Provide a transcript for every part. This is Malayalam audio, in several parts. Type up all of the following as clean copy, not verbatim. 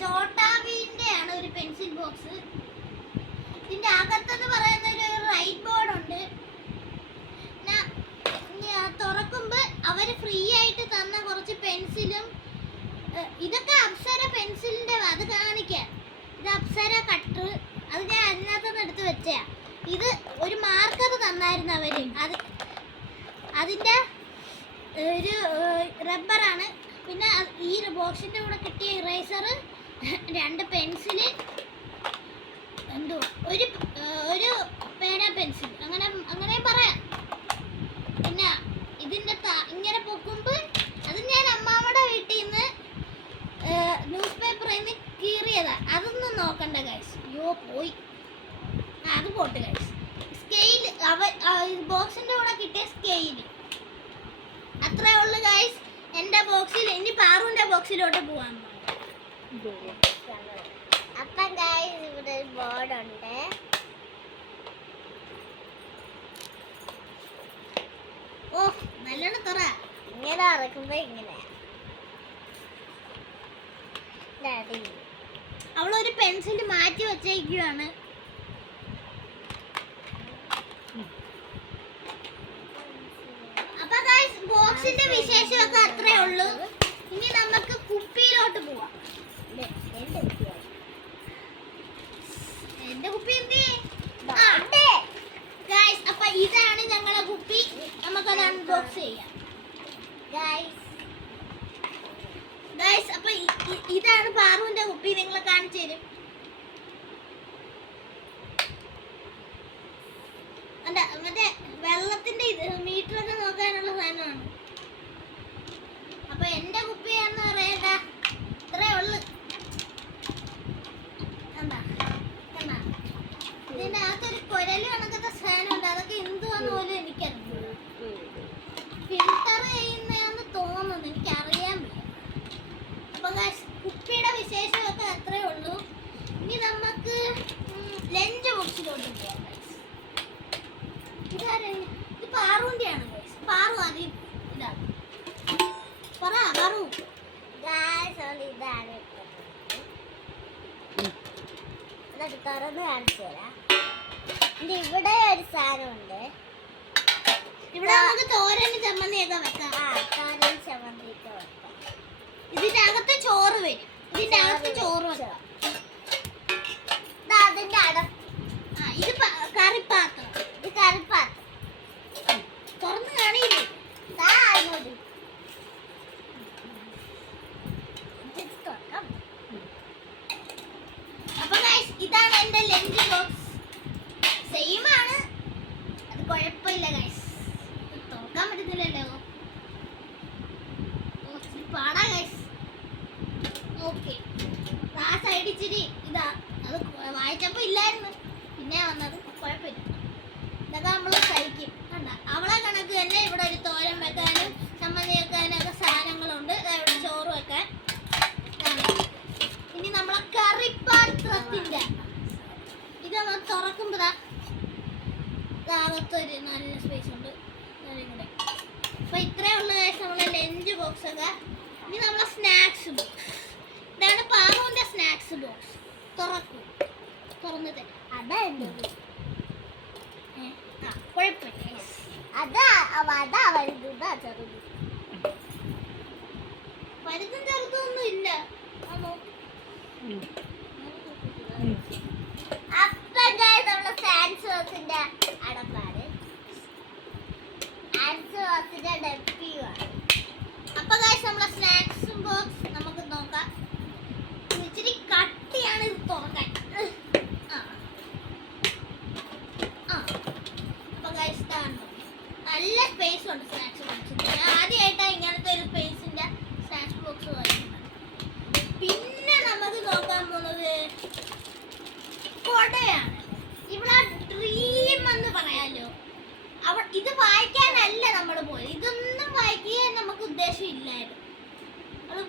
ഷോട്ടാബിന്റെ ആണ് ഒരു പെൻസിൽ ബോക്സ്. ഇതിന്റെ അകത്തെന്ന് പറയുന്ന ഒരു റൈറ്റ് ബോർഡ് ഉണ്ട്. തുറക്കുമ്പോ അവര് ഫ്രീ ആയിട്ട് തന്ന കുറച്ച് പെൻസിലും, ഇതൊക്കെ അപ്സര പെൻസിലിന്റെ അത് കാണിക്കാം. ഇത് അപ്സര കട്ടർ, അത് ഞാൻ അതിനകത്തുനിന്ന് എടുത്ത് വെച്ചാ. ഇത് ഒരു മാർക്കർ തന്നായിരുന്നു അവര്, അതിന്റെ ഒരു റബ്ബറാണ്. പിന്നെ ഈ ബോക്സിന്റെ കൂടെ കിട്ടിയ ഇറേസർ, 2 പെൻസില്, എന്തോ ഒരു പേന പെൻസിൽ, അങ്ങനെ പറയാം. പിന്നെ ഇതിന്റെ ഇങ്ങനെ പൊക്കുമ്പോ അത് ഞാൻ അമ്മാമ്മയുടെ വീട്ടിൽ നിന്ന് ന്യൂസ് പേപ്പറിൽ നിന്ന് കീറിയതാ. അതൊന്നും നോക്കണ്ട ഗൈസ്. അയ്യോ പോയി, അത് പോട്ട് ഗൈസ്. സ്കെയിൽ ബോക്സിന്റെ കൂടെ കിട്ടിയ സ്കെയിൽ അത്രേ ഉള്ളു ഗൈസ് എന്റെ ബോക്സിൽ. ഇനി പാറുവിന്റെ ബോക്സിലോട്ട് പോവാൻ. അപ്പം ഗൈസ് ഇവിടെ ഒരു ബോർഡ് ഉണ്ട്. ഓ നല്ലോണം തുറ. ഇങ്ങനെ ഇറക്കുമ്പോ ഇങ്ങനെ അവളൊരു പെൻസിൽ മാറ്റി വെച്ചേക്കുവാണ്. അപ്പൊ ഗൈസ് ബോക്സിന്റെ വിശേഷമൊക്കെ അത്രേ ഉള്ളൂ. ഇനി നമുക്ക് കുപ്പിയിലോട്ട് പോവാം. എന്റെ കുപ്പി എന്തേ? ഗൈസ് അപ്പൊ ഇതാണ് ഞങ്ങളെ കുപ്പി. നമുക്കത് അൺബോക്സ് ചെയ്യാം ഗൈസ്. അപ്പൊ ഇതാണ് പാറുവിന്റെ കുപ്പി. നിങ്ങളെ കാണിച്ചു തരും. മറ്റേ വെള്ളത്തിന്റെ മീറ്ററൊക്കെ നോക്കാനുള്ള സാധനമാണ്. അപ്പൊ എന്റെ കുപ്പിയാന്ന് പറയണ്ട, ഇത്രേ ഉള്ളു. ഇതിന്റെ അകത്തൊരു കുരല് കണക്കത്തെ സാധനം ഉണ്ട്. അതൊക്കെ എന്തുവാന്ന് പോലും എനിക്കറിയില്ല. ഫിൽട്ടർ ചെയ്യുന്നതാന്ന് തോന്നുന്നു, എനിക്കറിയാൻ വയ്യ. അപ്പൊ കുപ്പിയുടെ വിശേഷമൊക്കെ അത്രേ ഉള്ളൂ. ഇനി നമുക്ക് ലഞ്ച് ബോക്സിലോട്ട് പോകാം. ഇത് പാറുവിന്റെ ആണ്. പാറു ആദ്യം ഇതാണ് പറ. പാറു ഇതാണ് തുറന്ന് കാണിച്ചു തരാം. ഇവിടെ ഒരു സാധനമുണ്ട്. ഇവിടെ നമുക്ക് തോരന് ചമ്മന്തിയൊക്കെ വെക്കാം. തോരൻ ചമ്മന്തിയൊക്കെ വെക്കാം. ഇതിന്റെ അകത്ത് ചോറ് വരും. ഇതിന്റെ അകത്ത് ചോറ് വെക്കാം. അതിന്റെ ഇത് കറിപ്പാത്രം. ഇത് കറിപ്പാത്രം തുറന്ന് കാണിയില്ലേ? അപ്പൊ ഗൈസ് ഇതാണ് എന്റെ ലഞ്ച് ബോക്സ്. സെയിം ആണ്, അത് കുഴപ്പമില്ല ഗൈസ്. തുറക്കാൻ പറ്റുന്നില്ലല്ലോ, പാടാ ഗൈസ്. ഓക്കെ, ആ സൈഡ് ഇച്ചിരി ഇതാ, അത് വായിച്ചപ്പോ ഇല്ലായിരുന്നു, പിന്നെ വന്നത്. കുഴപ്പമില്ല, ഇതൊക്കെ നമ്മൾ കഴിക്കും. കണ്ട അവളെ കണക്ക് തന്നെ ഇവിടെ ഒരു തോരൻ വെക്കാനും ചമ്മന്തി വെക്കാനും ഒക്കെ സാധനങ്ങളുണ്ട്. ഇവിടെ ചോറ് വെക്കാൻ. ഇനി നമ്മളെ കറിപ്പാത്രത്തിന്റെ ഇത് നമ്മൾ തുറക്കുമ്പോഴാ അകത്തൊരു നല്ല സ്പേസ് ഉണ്ട്. അപ്പൊ ഇത്രേ ഉള്ള നമ്മളെ ലഞ്ച് ബോക്സ് ഒക്കെ. ഇനി നമ്മളെ സ്നാക്സ് ബോക്സ്. ഇതാണ് പാറുവിന്റെ സ്നാക്സ് ബോക്സ്. തുറക്കും, തുറന്ന് തരാം. കുഴപ്പമില്ല. വലുതും ചെറുതൊന്നും ഇല്ല. അടപ്പാട് അപ്പൊ ഗൈസ് നമ്മളെ സ്നാക്സ് ബോക്സ് നമുക്ക് നോക്കാം. ഇച്ചിരി കട്ടിയാണ് ഇത് തുറക്കാൻ. അപ്പൊ ഗൈസ് നല്ല സ്പേസ് ഉണ്ട് സ്നാക്സ് ബോക്സിന്. ഞാൻ ആദ്യമായിട്ടാണ് ഇങ്ങനത്തെ ഒരു സ്പേസിന്റെ സ്നാക്സ് ബോക്സ് വാങ്ങിക്കുന്നത്. പിന്നെ നമുക്ക് നോക്കാൻ പോകുന്നത് കൊടയാണ്. ഇവിടെ ഡ്രീം എന്ന് പറയാലോ. ഇത് വായിക്കാനല്ല നമ്മൾ പോയത്. ഇതൊന്നും വായിക്കാൻ നമുക്ക് ഉദ്ദേശം ഇല്ലായിരുന്നു. അത്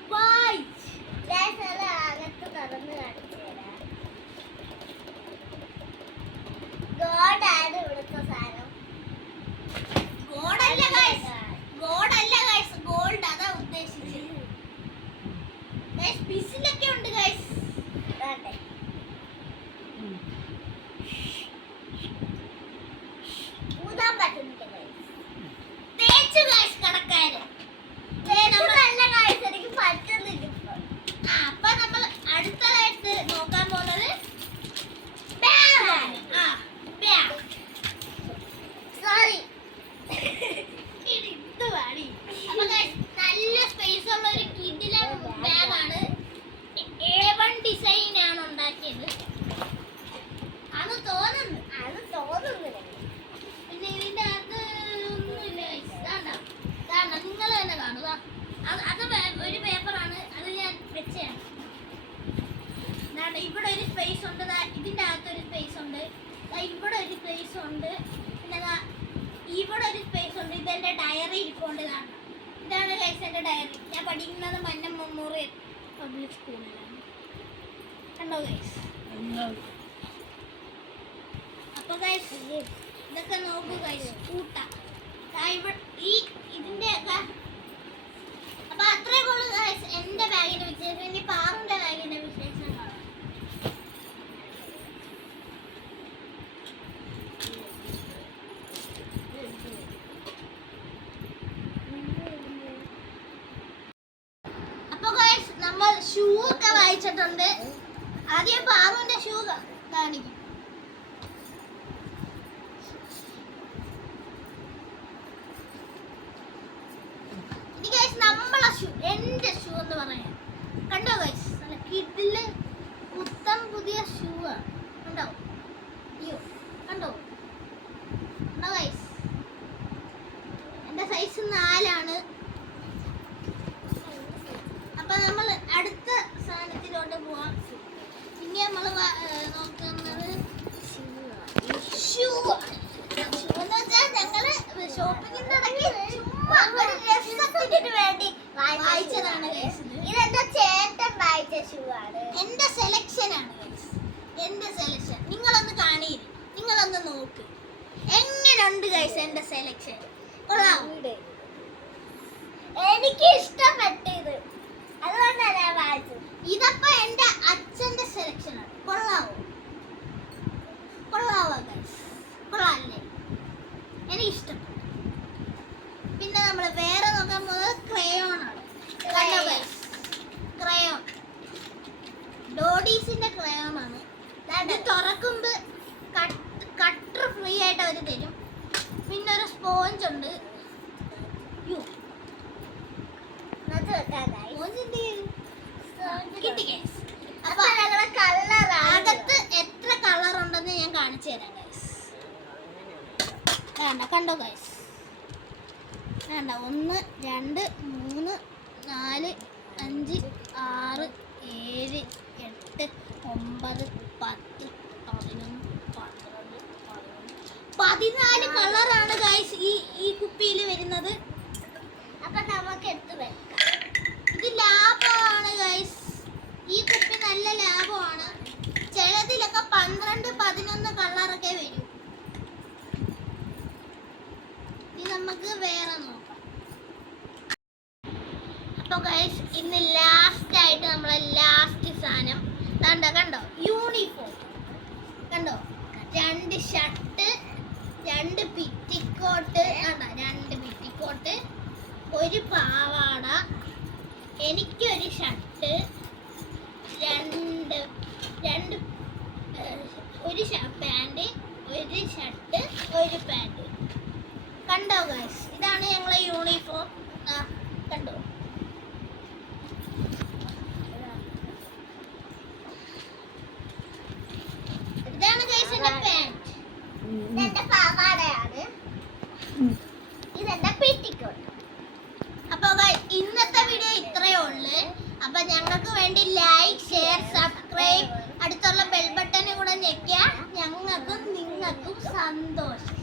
അകത്ത് തുറന്ന് കാണിച്ചു തരാം. ഗോഡാണ് ഇവിടുത്തെ സാധനം. ഗോഡല്ല ഗൈസ്, ഗോഡല്ല ഗൈസ്, ഗോൾഡ് അതാ ഉദ്ദേശിച്ചത്. പിസിലൊക്കെ ഉണ്ട് ഗൈസ്. അപ്പൊ guys, നല്ല സ്പേസ് ഉള്ള ഒരു കിഡിലൻ ബാഗാണ്. A1 ഡിസൈൻ ആണ് ഉണ്ടാക്കിയത്. അത് തോന്നുന്നു. പിന്നെ ഇതിന്റെ അകത്ത് ഒന്നുമില്ല guys. ഇതാണ്ട നിങ്ങൾ തന്നെ കാണുക. അത് ഒരു പേപ്പറാണ്. അത് ഞാൻ വെച്ചാണ്. ഇവിടെ ഒരു സ്പേസ് ഉണ്ട്. ഇതിന്റെ അകത്ത് ഒരു സ്പേസ് ഉണ്ട്. ഇവിടെ ഒരു സ്പേസ് ഉണ്ട്. പിന്നെ ഇവിടെ ഒരു സ്പേസ് ഉണ്ട്. ഇതെന്റെ ഡയറി ഇരിപ്പുണ്ട്. ഇതാണ് ഗൈസ് എന്റെ ഡയറി. ഞാൻ പഠിക്കുന്നത് മന്നം മെമ്മോറിയൽ പബ്ലിക് സ്കൂളിലാണ്. കണ്ടോ ഗൈസ്? അപ്പൊ ഗൈസ് ഇതൊക്കെ നോക്കൂ ഗൈസ്. കൂട്ട ഇതിന്റെ അപ്പൊ അത്രേ ഉള്ളൂ ഗൈസ് എന്റെ ബാഗിന്റെ വിശേഷം. ഇനി പാറുന്റെ ബാഗിന്റെ വിശേഷം കാണാം. നമ്മൾ ഷൂ ഒക്കെ വായിച്ചിട്ടുണ്ട്. ആദ്യം പാറുവിന്റെ ഷൂ കാണിക്കും. നമ്മളെ ഷൂ, എന്റെ ഷൂ എന്ന് പറയാം. കണ്ടോ ഗൈസ്? നല്ല കിഡില് പുത്തൻ പുതിയ ഷൂ ആണ്. കണ്ടോ? അയ്യോ കണ്ടോ? കണ്ടോ ഗൈസ്? എന്റെ സൈസ് 4 അപ്പൊ നമ്മൾ അടുത്ത സാധനത്തിലോട്ട് പോവാം. ഇനി നമ്മൾ നോക്കുന്നത് ഷൂ എന്ന് വെച്ചാൽ ഞങ്ങള് ഷോപ്പിങ്ങിന്റെ ഇടയ്ക്ക് ഒരു രസത്തിന് വേണ്ടി വായിച്ചതാണ്. ഇതെന്റെ ചേട്ടൻ വായിച്ച ഷൂ ആണ്. എന്റെ സെലക്ഷൻ ആണ് എന്റെ സെലക്ഷൻ. നിങ്ങളൊന്ന് കാണീര്, നിങ്ങളൊന്ന് നോക്ക് എങ്ങനെയുണ്ട് ഗൈസ് എന്റെ സെലക്ഷൻ. കൊള്ളാം. എനിക്ക് ഇഷ്ടപ്പെട്ടത് അതുകൊണ്ടാണ് ഞാൻ വായിച്ചത്. ഇതപ്പോ എന്റെ അച്ഛന്റെ സെലക്ഷൻ ആണ്. കൊള്ളാവോ? കൊള്ളാവോ ഗൈസ്? കൊള്ളാല്ലേ? എനിക്ക് ഇഷ്ടപ്പെട്ടു. പിന്നെ നമ്മൾ വേറെ നോക്കാൻ പോകുന്നത് ക്രയോൺ ആണ്. ക്രയോൺ ഡോഡീസിന്റെ ക്രയോൺ ആണ്. ഇത് തുറക്കുമ്പോ കട്ടർ ഫ്രീ ആയിട്ട് അവർ തരും. പിന്നെ ഒരു സ്പോഞ്ച് ഉണ്ട്. അപ്പൊ അകത്ത് എത്ര കളർ ഉണ്ടെന്ന് ഞാൻ കാണിച്ചു തരാം ഗൈസ്. കണ്ടോ ഗൈസ്? വേണ്ട 1 2 3 4 5 6 7 8 9 10 11 12 14 കളറാണ് ഗൈസ് ഈ കുപ്പിയിൽ വരുന്നത്. അപ്പൊ നമുക്ക് എടുത്ത് വെക്കാം. ഇത് ലാഭമാണ് ഗൈസ്. ഈ കുപ്പി നല്ല ലാഭമാണ്. ചിലതിലൊക്കെ 12 11 കളറൊക്കെ വരും. ഇനി നമുക്ക് വേറെ നോക്കാം. അപ്പൊ ഗൈസ് ഇന്ന് ലാസ്റ്റ് ആയിട്ട് നമ്മളെ ലാസ്റ്റ് സാധനം കണ്ടോ? യൂണിഫോം കണ്ടോ? 2 ഷർട്ട്, 2 പിറ്റിക്കോട്ട്, 2 പിറ്റിക്കോട്ട്, ഒരു പാവാട, എനിക്കൊരു ഷർട്ട്, ഒരു പാൻറ്, ഒരു ഷർട്ട്, ഒരു പാൻറ്. കണ്ടോ ഗൈസ്? ഇതാണ് ഞങ്ങളെ യൂണിഫോം. കണ്ടോ? ഇതാണ് ഗൈസ് എന്റെ പാൻറ്. ഇതെന്റെ പാവാടയാണ്. ഇതെന്റെ പെറ്റിക്കോട്ട്. അപ്പൊ ഇന്നത്തെ വീഡിയോ ഇത്രയേ ഉള്ളു. അപ്പൊ ഞങ്ങൾക്ക് വേണ്ടി ലൈക്ക്, ഷെയർ, സബ്സ്ക്രൈബ്, അടുത്തുള്ള ബെൽ ബട്ടനും കൂടെ ഞെക്കിയാൽ ഞങ്ങൾക്കും നിങ്ങൾക്കും സന്തോഷം.